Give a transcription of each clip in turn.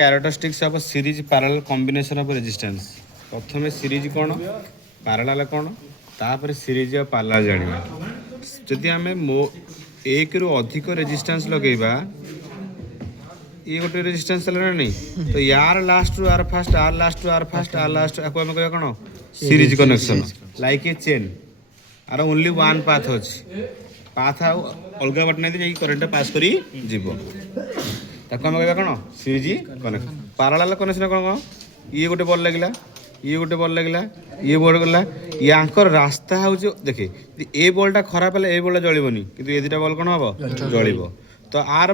Characteristics of series parallel combination of resistance प्रथम series कौन parallel कौन तापर सीरीज ऑफ पैरेलल जानिबा जदि आमे एक रु अधिक रेजिस्टेंस लगेबा ये गोटे रेजिस्टेंस ना नहीं तो यार last two R fast R last two R fast R last को आम कह कौन series connection like a chain R only one path अच्छी पाथ अलग बट नहीं करेन्ट पास करी जीव ताको आम कह कौन सीरीज कनेक्शन पैरेलल कनेक्शन कौन कौन ये गोटे बल लगिला ये गोटे बल लगिला ये बल गला यांकर रास्ता हूँ देखे ए बल्टा खराब है ए बल्टा जलनी कि ये दुटा बल कौन हम जल तो are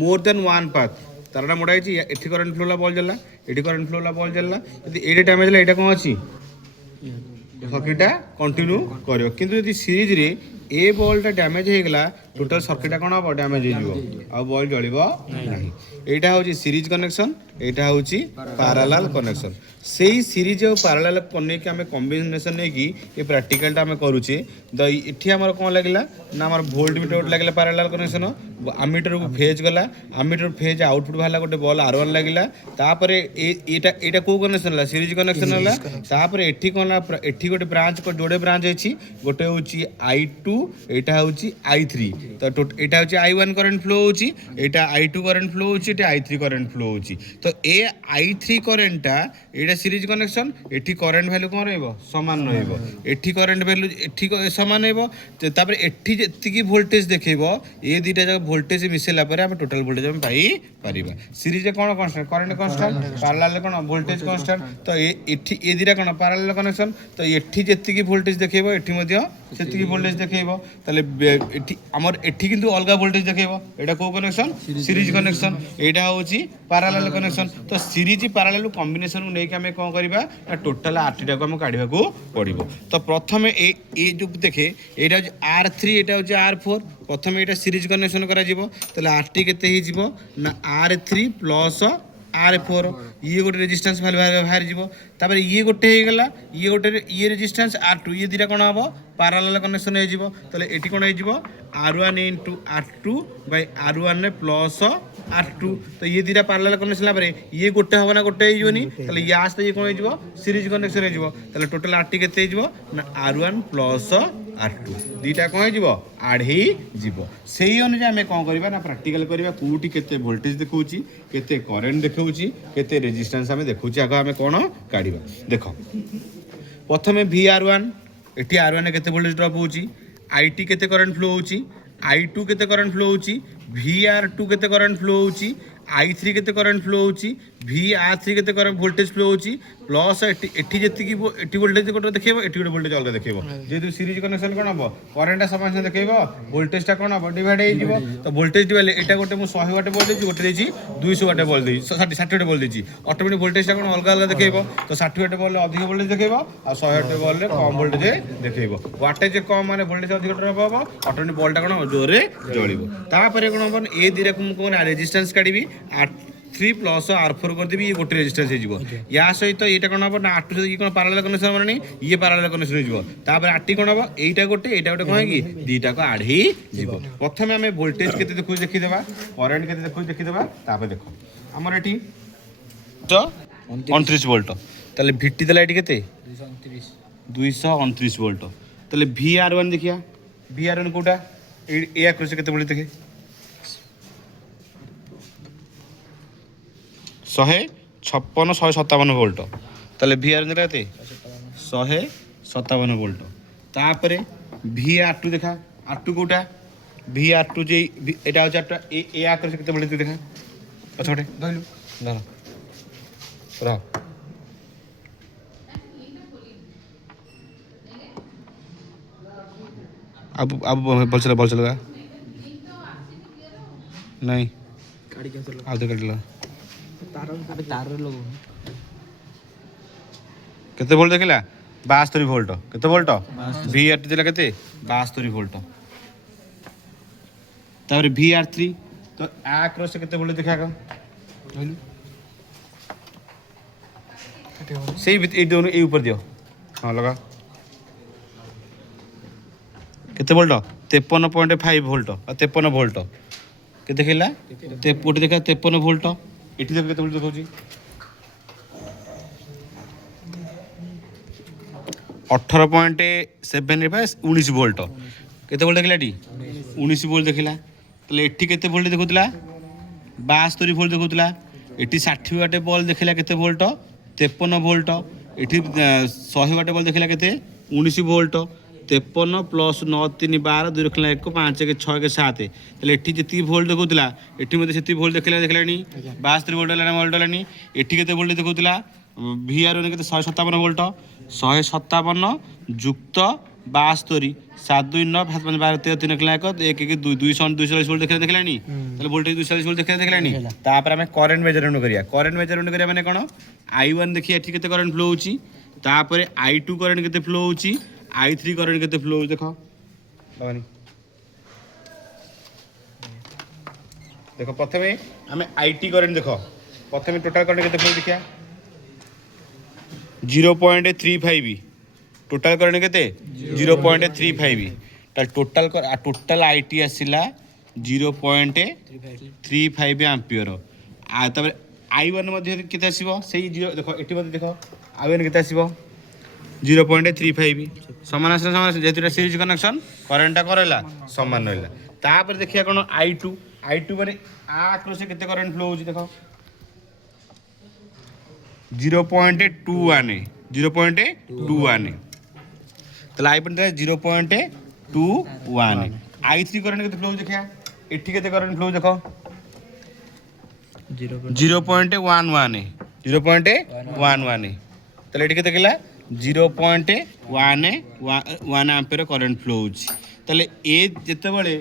more than one path तारटा मोड़ा एठी करेन्ट फ्लो ला बल जल्ला एठी करेन्ट फ्लो ला बल जल्ला यदि एटा डैमेज ला एटा कौन अच्छी सर्किटा कंटिन्यू करियो किंतु यदि सीरीज रे ए बल्टा डैमेज हो गला टोटल सर्किटा कौन हम डैमेज हो बल जलिबो नहीं एटा होची सीरीज कनेक्शन एटा होची पैरेलल कनेक्शन से सीरीज और पैरेलल कने के हमें कॉम्बिनेशन ने की ये प्रैक्टिकलटा हमें करूचे द इठी हमर कोन लागला ना हमर वोल्ट मीटर लागला पैरेलल कनेक्शन अमीटर को फेज गला अमीटर फेज आउटपुट वाला गोटे बॉल R1 लागला तापरे एटा एटा को कनेक्शन ला सीरीज कनेक्शन ला तापरे एठी कोन एठी गोटे ब्रांच को जोड़े ब्रांच अछि गोटे होची I2 एटा होची I3 तो एटा होची I1 करंट फ्लो होची एटा I2 करंट फ्लो होची एटा I3 करंट फ्लो होची तो ए I3 करंटटा एटा सीरीज कनेक्शन एठी करंट वैल्यू कोन रहइबो समान रहइबो एठी करंट वैल्यू एठी समान रहइबो तापर एठी जति वोल्टेज देखैबो ए दुटा जगह वोल्टेज मिसेला पर हम टोटल वोल्टेज हम पाई परिबा सीरीज कोन कांस्टेंट करंट कांस्टेंट पैरेलल कोन वोल्टेज कांस्टेंट तो एठी ए दुटा कोन पैरेलल कनेक्शन तो एठी जति वोल्टेज देखैबो एठी मध्य सेति वोल्टेज देखैबो तले एठी हमर एठी किंतु अलगा वोल्टेज देखैबो एटा को कनेक्शन सीरीज कनेक्शन एटा होची पैरेलल कनेक्शन तो सीरीज पैरेलल कॉम्बिनेशन को नै आम कौन करवा टोटाल आरटी टाक आम काढ़ा पड़ो तो प्रथम ये जो देखे यहाँ R3 यहाँ हूँ R4 प्रथम यहाँ सीरीज कनेक्शन कर आरटी के ना R3 प्लस R4 ये गोटे रेजिस्टेंस बाहर जीव ये गोटे होगा ये गोटे ये रेजिस्टेंस R2 ये दुटा कौन हम पैरेलल कनेक्शन हो ये कौन हो R1 into R2 bye R1 plus R2 तो ये दुटा पैरेलल कनेक्शन ये गोटे हम ना गोटे होनी या ये कौन हो सीरीज कनेक्शन हो टोटल आरटी के ना R1 प्लस R2 दुटा कौन हो आड हो से अनुसार आम कौन करवा ना प्रैक्टिकल करवा कौटी के वोल्टेज देखा केते करेन्ट देखा केते रेजिस्टेंस आम देखा आग आम कौन काढ़ा देख प्रथम VR1 एटी R1 केते वोल्टेज ड्रॉप होची IT केते करंट फ्लो होची I2 केते करंट फ्लो होची VR2 केते करंट फ्लो होची I3 केते करंट फ्लो होची VR3 केते करंट वोल्टेज फ्लो होची प्लस एठी जति की एठी वोल्टेज कोट देखैबो एठी गोटे वोल्टेज अलग देखैबो जेतु सीरीज कनेक्शन कोन हबो करंट समान देखैबो वोल्टेज ता कोन हबो डिवाइड हे जिवो तो वोल्टेज डिवाइड एटा गोटे मु 100 वाट बोल देछि गोटे देछि 200 वाट बोल देछि 60 वाट बोल देछि ऑटोमेटिक वोल्टेज ता कोन अलग अलग देखैबो तो 60 वाट बोल अधिक वोल्टेज देखैबो आ 100 वाट बोल ले कम वोल्टेज देखैबो वाटेज कम माने वोल्टेज अधिक ड्रॉप हबो ऑटोमेटिक बॉल ता कोन जोरे जळिबो तापरे कोन हबो ए दिरा कोन रेजिस्टेंस काढिबी 3 प्लस R4 कर देबी ये गोटे रेजिस्टेंस हो या सहित यहाँ कौन हम ना R2 सहित कौन पैरेलल कनेक्शन मानी ये पैरेलल कनेक्शन हो आरटी कौन हम एटा गोटे कौन कि दुटा को आड हो प्रथम आम वोल्टेज के देखु देखीदेवा करेन्ट के देखु देखीदेवा देख आमर ये 29 वोल्ट ताले भिट्टी देला ये के 229 वोल्ट ताले VR1 देखिया VR1 कोटा ए आकृति केते बोली देखे 156 157 वोल्ट ताले VR देखा 157 वोल्ट तापरे VR2 देखा R2 कोटा VR2 जे एटा हो चारटा ए आकर केते बोली देखा पछोटे धइलु धर रह अब बोल चला नहीं गाड़ी कैंसिल आ दे कटला तार लोग केते वोल्ट देखला 72 वोल्ट केते वोल्ट VR2 देला केते 72 वोल्ट तापर VR3 तो आ क्रॉस केते वोल्ट देखा का सही ए दोनों ए ऊपर दियो हां लगा केते वोल्ट 53.5 वोल्ट और 53 वोल्ट के देखला ते पोट देखा 53 वोल्ट एटी देख केते वोल्ट देखौची 18.75 19 वोल्ट केते वोल्ट देखला एटी 19 वोल्ट देखला तले एटी केते वोल्ट देखौतला 72 वोल्ट देखौतला एटी 60 वाट बल्ब देखला केते वोल्ट 53 वोल्ट एटी 100 वाट बल्ब देखला केते 19 वोल्ट 53 प्लस 9 3 12 2 रखला 1 5 के 6 के 7 तले एटी जति वोल्ट देखौतला एटी मध्ये सेति वोल्ट देखला देखलानी 72 वोल्ट लाना वोल्ट लानी एटी केते वोल्ट देखौतला वीआर केते 157 वोल्ट 157 युक्त 72 7 2 9 5 5 12 13 3 1 1 1 2 240 वोल्ट देखला देखलानी तले वोल्टेज 240 वोल्ट देखला देखलानी तापर हमें करंट मेजरमेंट करिया करंट मेजरमेंट करिया माने कोन i1 देखिए एठी केते करंट फ्लो होची तापर i2 करंट केते फ्लो होची i3 करंट केते फ्लो होची देखो बाबानी देखो प्रथमे हमें it करंट देखो प्रथमे टोटल करंट केते फ्लो देखिया 0.35 टोटल करंट केते 0.35 टोटल आईटी आसिला 0.35 एम्पियर आ तबे i1 मध्ये केते आसीबो सेही 0 देखो एटी मध्ये देखो i1 केते आसीबो 0.35 समान आसे जेतुरा सीरीज कनेक्शन करंटटा करला समान रहला तापर देखिया कोन i2 माने आ क्रॉस केते करंट फ्लो होची देखो 0.21 तले आई पन 0.21 i3 करंट केते फ्लो देखिया एठी केते करंट फ्लो देखो 0.11 तले एठी केते केला 0.1 एम्पियर करंट फ्लो होची तले ए जेते बळे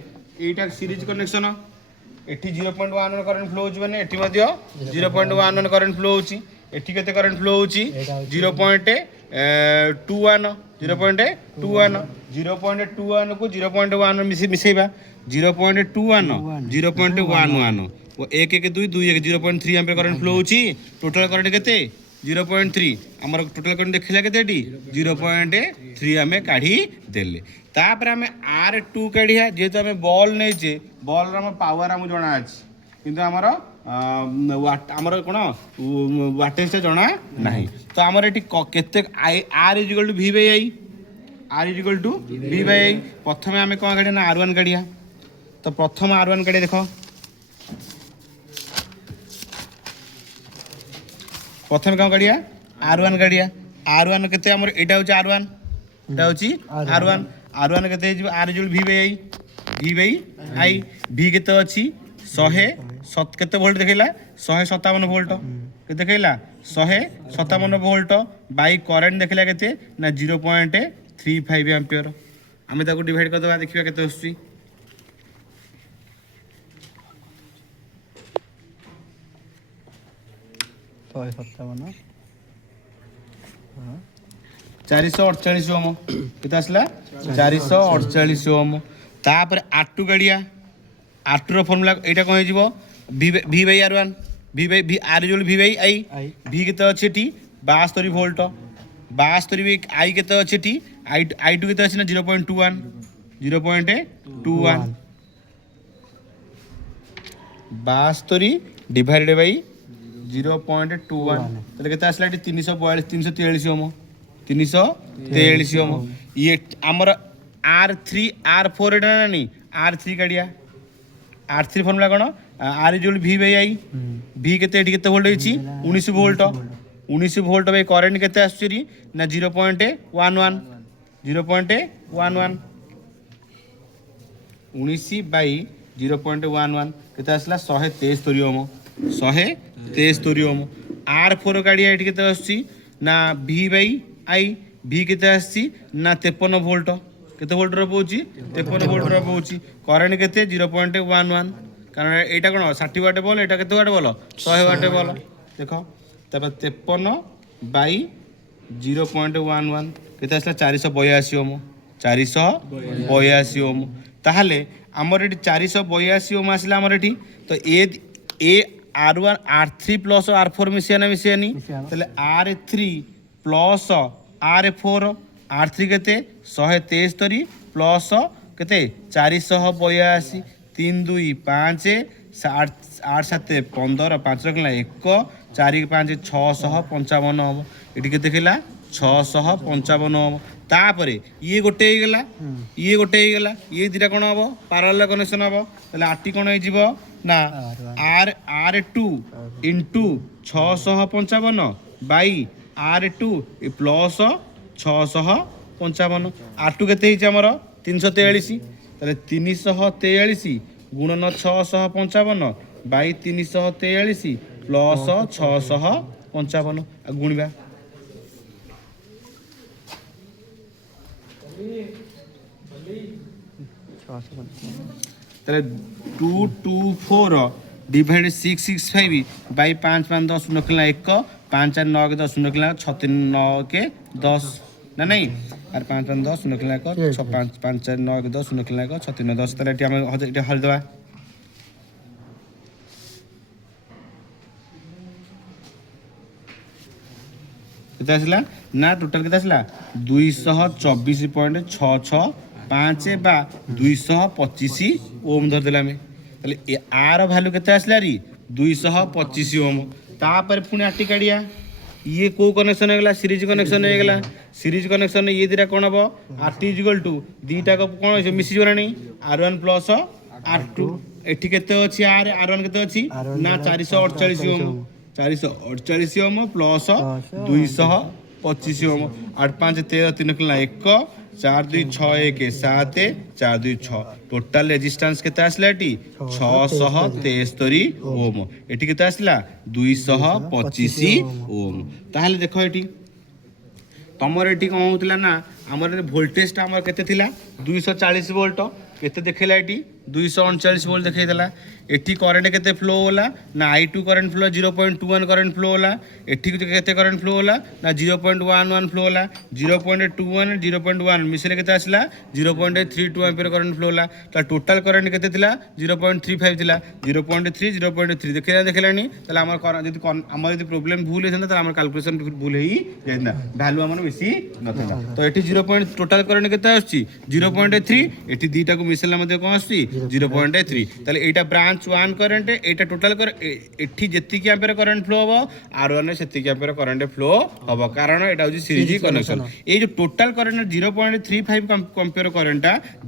एटा सीरीज कनेक्शन एठी 0.1 करंट फ्लो होची माने एठी मध्ये 0.11 करंट फ्लो होची एठी केते करंट फ्लो होची 0.21 को 0.1 मिसेबा 0.21 वो 1 1 2 2 1 0.3 एम्पियर करंट फ्लो होची टोटल करंट केते 0.3 हमर टोटल करंट देखिला केते एटी 0.3 हमें काढी देले तापर हमें R2 काढिया जेतो हमें बॉल नै जे बॉल रा पावर हम जणा अछि किंतु हमर आमर कोन वाटेज जना नहीं तो आमर एटी केते r equal to v by i r equal to v by i प्रथमे हमें कोन गाडिया ना r1 गाडिया तो प्रथम r1 गाडिया देखो प्रथमे कोन गाडिया r1 गाडिया r1 केते हमर एटा होची r1 एटा होची r1 केते r equal v by i v केते अछि 100 केते वोल्ट देखैला 157 वोल्ट केते देखैला 157 वोल्ट बाई करंट देखैला केते ना 0.35 एम्पियर हमें ताको डिवाइड कर दबा देखिबा केते होसी 448 ओम केते आसला 448 ओम तापर R2 गाडिया R2 रो फार्मूला एटा कोन हेजिवो v by r1 v by v r equal v by i v केते अछि टी 72 वोल्ट 72 बाय i केते अछि टी i2 केते अछि ना 0.21 72 डिवाइडेड बाय 0.21 तले केते आसला टी 343 ओम 343 ओम ये हमर R3 R4 एटा नानी R3 काडिया R3 फॉर्मूला कोन R equal v by i v केते एठी केते वोल्ट होईची 19 वोल्ट 19 वोल्ट बाय करंट केते आछरी ना 0.11 19 बाय 0.11 केते आसला 173 ओम 173 ओम R4 गाडिया एठी केते आछी ना v बाय i v केते आछी ना 53 वोल्ट केते वोल्ट रो पहुची 53 वोल्ट रो पहुची करंट केते 0.11 कारण एटा कोन 60 वाट बॉल एटा केते वाट बॉल 100 वाट बॉल देखो तब 53 बाय 0.11 केते आसला 482 ओम 482 ओम ताहले हमर एटी 482 ओम आसला हमर एटी तो ए R1 R3 प्लस R4 मिसियानी तले R3 प्लस R4 R3 केते 173 प्लस केते 482 3 2 5 आठ आठ सात 15 5 रखला 1 4 5 655 हम ये केते खेला 655 हम तापर ये गोटे हो गला ये गोटे हो गला ये दुटा कौन हम पैरेलल कनेक्शन हम ताले आरटी कौन हो ना R R two into 655 by R two plus 655 R two केते आमर 343 ताले 343 गुणन 655 बाई 343 प्लस 655 गुणवा ताले 224 डिवाइड 665 बाई 5 5 10 नखला 1 5 4 9 के 10 नखला 6 3 9 के 10 ना नहीं और 5 5 10 नखला 1 6 5 5 4 9 के 10 नखला 1 6 3 10 ताले हम हल दवा केते आसला ना टोटल केते आसला 224.66 बा 225 ओम धरदेला में ताले आर वैल्यू केते आसला री 225 ओम तापर पुणी आटी काढ़िया ये को कनेक्शन हो गला सीरीज कनेक्शन हो गला सीरीज कनेक्शन ये दिरा कोन हबो आरटी इक्वल टू दीटा को कोन मिसी जोरा नहीं R1 प्लस R2 एठी केते अछि R1 केते अछि ना 448 ओम 448 ओम प्लस 225 ओम 8 5 13 3 किलो 1 4 2 6 1 7 4 2 6 टोटल रेजिस्टेंस केते आसला एटी 673 ओम एटी केते आसला 225 ओम ताहले देखो एटी तमर एटी कौन होतला ना हमर वोल्टेज ता हमर केते थिला 240 वोल्ट केते देखेला एटी 239 वोल्ट देखैतला एटी करंट केते फ्लो होला ना I2 current flow 0.21 current flow होला एटी केते करंट फ्लो होला ना 0.11 फ्लो होला 0.21 0.1 मिसले केते आसला 0.32 एम्पियर करंट फ्लो होला ता टोटल करंट केते थिला 0.35 थिला 0.3 0.3 देखलानी ताले हमर जदी हमर जदी प्रॉब्लम भूल हेतन ताले हमर कैलकुलेशन भूल हेई जाइना वैल्यू हमर बेसी नथला तो एटी 0. टोटल करंट केते आछि 0.3 एटी दीटा को मिसला मध्ये कोन आछि 0.3 ताले एटा ब्रांच 1 करंट एटा टोटल कर एठी जेति की एम्पियर करंट फ्लो हबो R1 ने सेति की एम्पियर करंट फ्लो हबो कारण एटा होजी सीरीज कनेक्शन ए जो टोटल करंट 0.35 एम्पियर करंट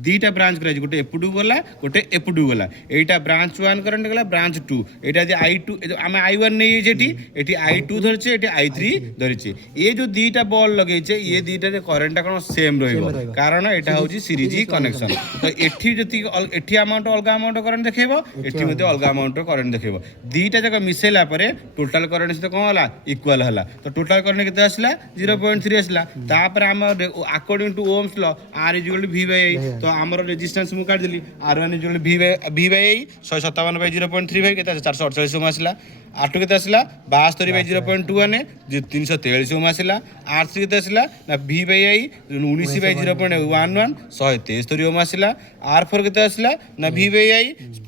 दीटा ब्रांच कराइ गोटे एपुडू गला गोटे एपुडू गला एटा ब्रांच 1 करंट गला ब्रांच 2 एटा जे I2 हम I1 नै जेठी एठी I2 धरछे एठी I3 धरछे ए जो दीटा बॉल लगेछे ये दीटा रे करंट कोन सेम रहइबो कारण एटा होजी सीरीज कनेक्शन तो एठी जति एठी अमाउंट अलग अमाउंट करंट देखेबो एठी मध्ये अलग अमाउंट करंट देखेबो दीटा जक मिसेला परे टोटल करंट से कोन होला इक्वल होला तो टोटल करंट केते आसला 0.3 आसला तापर हम according to Ohm's law R = V by I तो हमर रेजिस्टेंस मु काट देली R1 = V by I 157 by 0.35 केते 448 ओम आसला R2 केते आसला 72 by 0.21 जे 343 ओम आसला R3 केते आसला ना V by I 19 by 0.11 173 ओम आसला R4 केते आसला ना V by I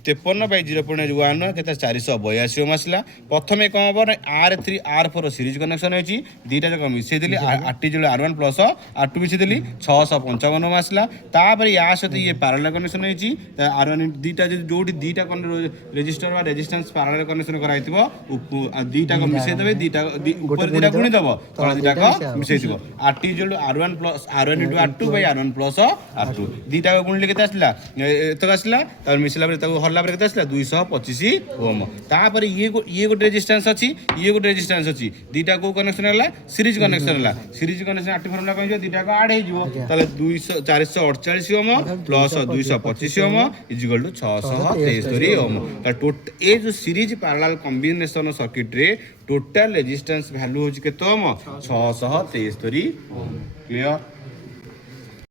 53 by 0.11 केते 482 ओम आसला प्रथमे कोन हबो R3 R4 सीरीज कनेक्शन होची दीटा जक मिसे देली RT = R1 प्लस R2 मिसे देली 655 ओम आसला तापर या सते ये पैरेलल कनेक्शन होची R1 दीटा जोटी दीटा रेजिस्टर वा रेजिस्टेंस पैरेलल कनेक्शन कराइतिबो दीटा को मिसे देबे दीटा ऊपर दीटा गुणी देबो तळ दीटा को मिसे दिबो RT = R1 plus R1 * R2 by R1 plus R2 दीटा को गुणले केते आसला एतक आसला त मिसला पर ताको हल्ला पर केते आसला 225 ओम तापर ये गोटे रेजिस्टेंस अछि ये गोटे रेजिस्टेंस अछि दीटा को कनेक्शन हला सीरीज कनेक्शन आटी फॉर्मूला कहि दीटा को ऐड हे जिवो तले 200 448 ओम प्लस 225 ओम = 673 ओम त ए जो सीरीज पैरेलल कॉम्बिनेशन सर्किट रे टोटल रेजिस्टेंस वैल्यू होची केतो ओम 673 ओम क्लियर।